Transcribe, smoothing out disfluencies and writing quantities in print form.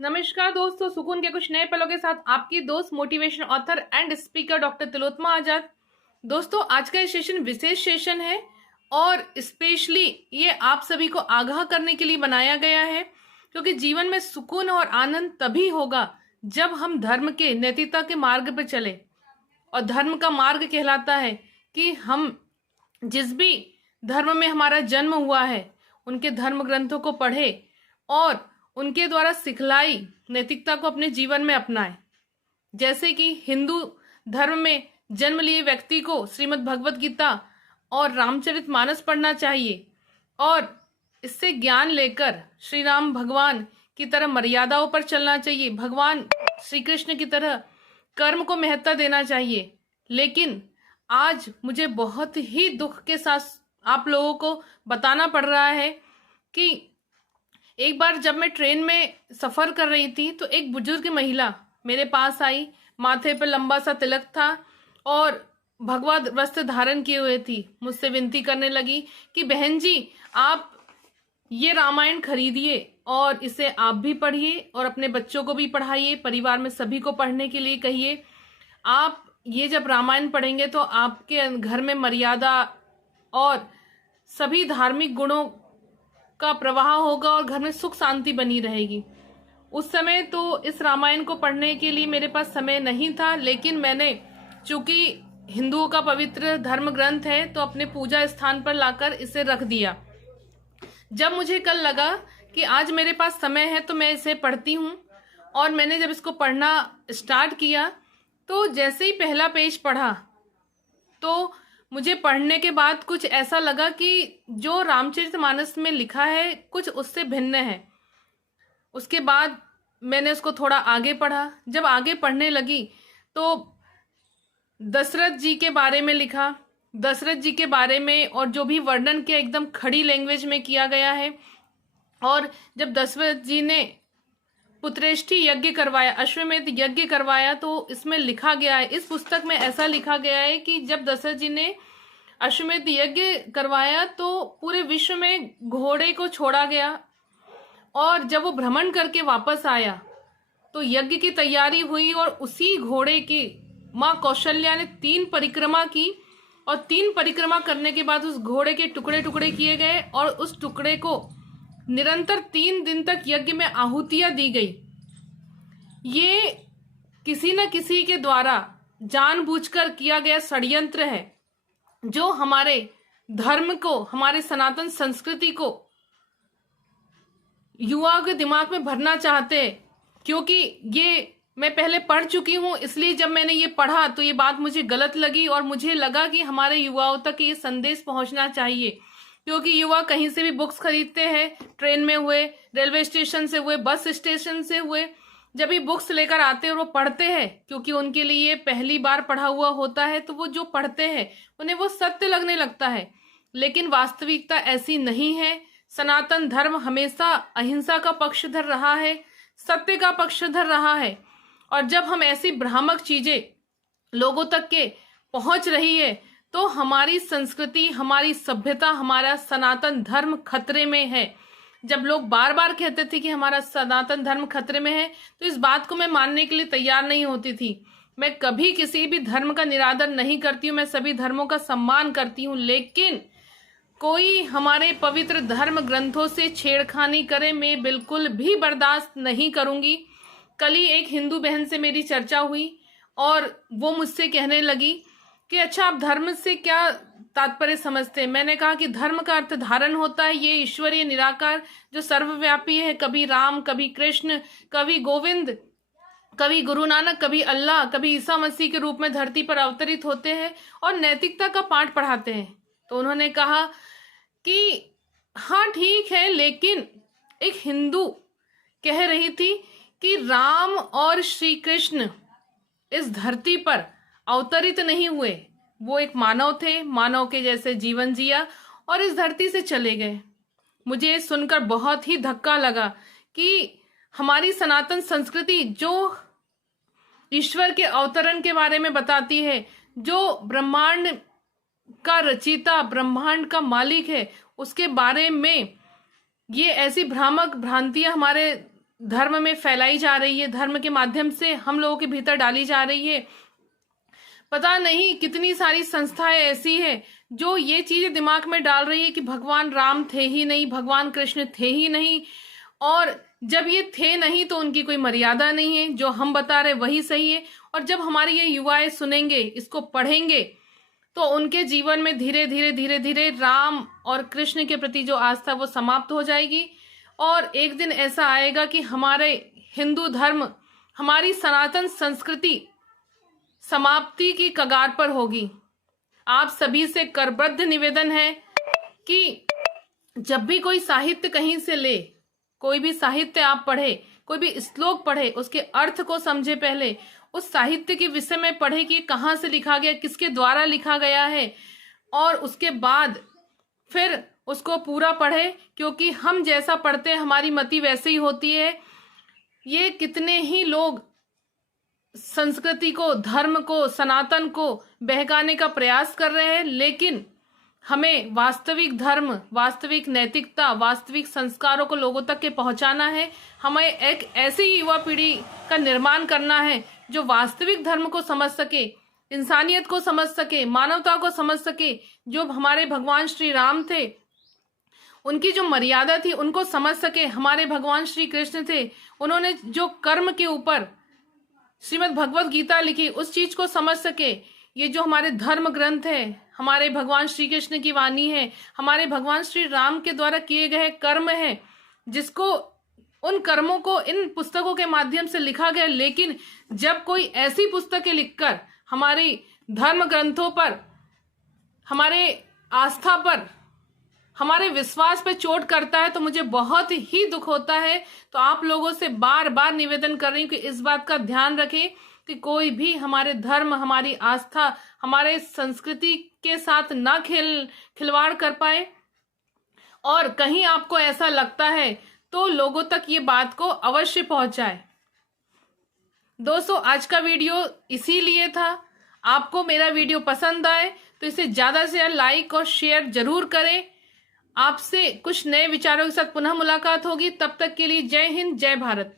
नमस्कार दोस्तों, सुकून के कुछ नए पलों के साथ आपकी दोस्त motivation author and speaker doctor Tilottama Azad. दोस्तों, आज का ये सेशन विशेष सेशन है और स्पेशली ये आप सभी को आगाह करने के लिए बनाया गया है, क्योंकि जीवन में सुकून और आनंद तभी होगा जब हम धर्म के नैतिकता के मार्ग पर चले। और धर्म का मार्ग कहलाता है कि हम जिस भी धर्म में हमारा जन्म हुआ है उनके धर्म ग्रंथों को पढ़े और उनके द्वारा सिखलाई नैतिकता को अपने जीवन में अपनाएं। जैसे कि हिंदू धर्म में जन्म लिए व्यक्ति को श्रीमद् भगवत गीता और रामचरितमानस पढ़ना चाहिए और इससे ज्ञान लेकर श्री राम भगवान की तरह मर्यादाओं पर चलना चाहिए। भगवान श्री कृष्ण की तरह कर्म को महत्ता देना चाहिए। लेकिन आज मुझे बहुत ही दुख के साथ आप लोगों को बताना पड़ रहा है कि एक बार जब मैं ट्रेन में सफ़र कर रही थी तो एक बुजुर्ग महिला मेरे पास आई। माथे पर लंबा सा तिलक था और भगवा वस्त्र धारण किए हुए थी। मुझसे विनती करने लगी कि बहन जी, आप ये रामायण खरीदिए और इसे आप भी पढ़िए और अपने बच्चों को भी पढ़ाइए, परिवार में सभी को पढ़ने के लिए कहिए। आप ये जब रामायण पढ़ेंगे तो आपके घर में मर्यादा और सभी धार्मिक गुणों का प्रवाह होगा और घर में सुख शांति बनी रहेगी। उस समय तो इस रामायण को पढ़ने के लिए मेरे पास समय नहीं था, लेकिन मैंने, चूंकि हिंदुओं का पवित्र धर्म ग्रंथ है, तो अपने पूजा स्थान पर लाकर इसे रख दिया। जब मुझे कल लगा कि आज मेरे पास समय है तो मैं इसे पढ़ती हूँ, और मैंने जब इसको पढ़ना स्टार्ट किया तो जैसे ही पहला पेज पढ़ा तो मुझे पढ़ने के बाद कुछ ऐसा लगा कि जो रामचरितमानस में लिखा है कुछ उससे भिन्न है। उसके बाद मैंने उसको थोड़ा आगे पढ़ा। जब आगे पढ़ने लगी तो दशरथ जी के बारे में लिखा, दशरथ जी के बारे में, और जो भी वर्णन किया एकदम खड़ी लैंग्वेज में किया गया है। और जब दशरथ जी ने पुत्रेष्टि यज्ञ करवाया, अश्वमेध यज्ञ करवाया, तो इसमें लिखा गया है, इस पुस्तक में ऐसा लिखा गया है कि जब दशरथ जी ने अश्वमेध यज्ञ करवाया तो पूरे विश्व में घोड़े को छोड़ा गया, और जब वो भ्रमण करके वापस आया तो यज्ञ की तैयारी हुई और उसी घोड़े की माँ कौशल्या ने 3 परिक्रमा की, और 3 परिक्रमा करने के बाद उस घोड़े के टुकड़े टुकड़े किए गए और उस टुकड़े को निरंतर 3 दिन तक यज्ञ में आहुतियां दी गई। ये किसी न किसी के द्वारा जानबूझकर किया गया षड्यंत्र है, जो हमारे धर्म को, हमारे सनातन संस्कृति को युवा के दिमाग में भरना चाहते हैं। क्योंकि ये मैं पहले पढ़ चुकी हूँ, इसलिए जब मैंने ये पढ़ा तो ये बात मुझे गलत लगी और मुझे लगा कि हमारे युवाओं तक ये संदेश पहुंचना चाहिए। क्योंकि युवा कहीं से भी बुक्स खरीदते हैं, ट्रेन में हुए, रेलवे स्टेशन से हुए, बस स्टेशन से हुए, जब ये बुक्स लेकर आते हैं और वो पढ़ते हैं, क्योंकि उनके लिए पहली बार पढ़ा हुआ होता है, तो वो जो पढ़ते हैं उन्हें वो सत्य लगने लगता है। लेकिन वास्तविकता ऐसी नहीं है। सनातन धर्म हमेशा अहिंसा का पक्षधर रहा है, सत्य का पक्षधर रहा है। और जब हम ऐसी भ्रामक चीजें लोगों तक के पहुंच रही है तो हमारी संस्कृति, हमारी सभ्यता, हमारा सनातन धर्म खतरे में है। जब लोग बार बार कहते थे कि हमारा सनातन धर्म खतरे में है, तो इस बात को मैं मानने के लिए तैयार नहीं होती थी। मैं कभी किसी भी धर्म का निरादर नहीं करती हूँ, मैं सभी धर्मों का सम्मान करती हूँ, लेकिन कोई हमारे पवित्र धर्म ग्रंथों से छेड़खानी करे मैं बिल्कुल भी बर्दाश्त नहीं करूंगी। कल ही एक हिंदू बहन से मेरी चर्चा हुई और वो मुझसे कहने लगी कि अच्छा, आप धर्म से क्या तात्पर्य समझते हैं। मैंने कहा कि धर्म का अर्थ धारण होता है, ये ईश्वरीय निराकार जो सर्वव्यापी है, कभी राम, कभी कृष्ण, कभी गोविंद, कभी गुरु नानक, कभी अल्लाह, कभी ईसा मसीह के रूप में धरती पर अवतरित होते हैं और नैतिकता का पाठ पढ़ाते हैं। तो उन्होंने कहा कि हाँ ठीक है, लेकिन एक हिंदू कह रही थी कि राम और श्री कृष्ण इस धरती पर अवतरित नहीं हुए, वो एक मानव थे, मानव के जैसे जीवन जिया और इस धरती से चले गए। मुझे सुनकर बहुत ही धक्का लगा कि हमारी सनातन संस्कृति जो ईश्वर के अवतरण के बारे में बताती है, जो ब्रह्मांड का रचयिता, ब्रह्मांड का मालिक है, उसके बारे में ये ऐसी भ्रामक भ्रांतियां हमारे धर्म में फैलाई जा रही है, धर्म के माध्यम से हम लोगों के भीतर डाली जा रही है। पता नहीं कितनी सारी संस्थाएं ऐसी है जो ये चीजें दिमाग में डाल रही है कि भगवान राम थे ही नहीं, भगवान कृष्ण थे ही नहीं, और जब ये थे नहीं तो उनकी कोई मर्यादा नहीं है, जो हम बता रहे वही सही है। और जब हमारे ये युवाएं सुनेंगे, इसको पढ़ेंगे, तो उनके जीवन में धीरे धीरे धीरे धीरे राम और कृष्ण के प्रति जो आस्था वो समाप्त हो जाएगी। और एक दिन ऐसा आएगा कि हमारे हिंदू धर्म, हमारी सनातन संस्कृति समाप्ति की कगार पर होगी। आप सभी से करबद्ध निवेदन है कि जब भी कोई साहित्य कहीं से ले, कोई भी साहित्य आप पढ़े, कोई भी श्लोक पढ़े, उसके अर्थ को समझे, पहले उस साहित्य के विषय में पढ़े कि कहाँ से लिखा गया, किसके द्वारा लिखा गया है, और उसके बाद फिर उसको पूरा पढ़े, क्योंकि हम जैसा पढ़ते हैं हमारी मति वैसे ही होती है। ये कितने ही लोग संस्कृति को, धर्म को, सनातन को बहकाने का प्रयास कर रहे हैं, लेकिन हमें वास्तविक धर्म, वास्तविक नैतिकता, वास्तविक संस्कारों को लोगों तक के पहुंचाना है। हमें एक ऐसी युवा पीढ़ी का निर्माण करना है जो वास्तविक धर्म को समझ सके, इंसानियत को समझ सके, मानवता को समझ सके। जो हमारे भगवान श्री राम थे, उनकी जो मर्यादा थी उनको समझ सके। हमारे भगवान श्री कृष्ण थे, उन्होंने जो कर्म के ऊपर श्रीमद् भगवत गीता लिखी, उस चीज को समझ सके। ये जो हमारे धर्म ग्रंथ है, हमारे भगवान श्री कृष्ण की वाणी है, हमारे भगवान श्री राम के द्वारा किए गए कर्म है, जिसको, उन कर्मों को इन पुस्तकों के माध्यम से लिखा गया। लेकिन जब कोई ऐसी पुस्तकें लिखकर हमारे धर्म ग्रंथों पर, हमारे आस्था पर, हमारे विश्वास पे चोट करता है, तो मुझे बहुत ही दुख होता है। तो आप लोगों से बार बार निवेदन कर रही हूँ कि इस बात का ध्यान रखें कि कोई भी हमारे धर्म, हमारी आस्था, हमारे संस्कृति के साथ ना खिलवाड़ कर पाए। और कहीं आपको ऐसा लगता है तो लोगों तक ये बात को अवश्य पहुंचाए। दोस्तों, आज का वीडियो इसीलिए था। आपको मेरा वीडियो पसंद आए तो इसे ज्यादा से ज्यादा लाइक और शेयर जरूर करें। आपसे कुछ नए विचारों के साथ पुनः मुलाकात होगी। तब तक के लिए जय हिंद, जय भारत।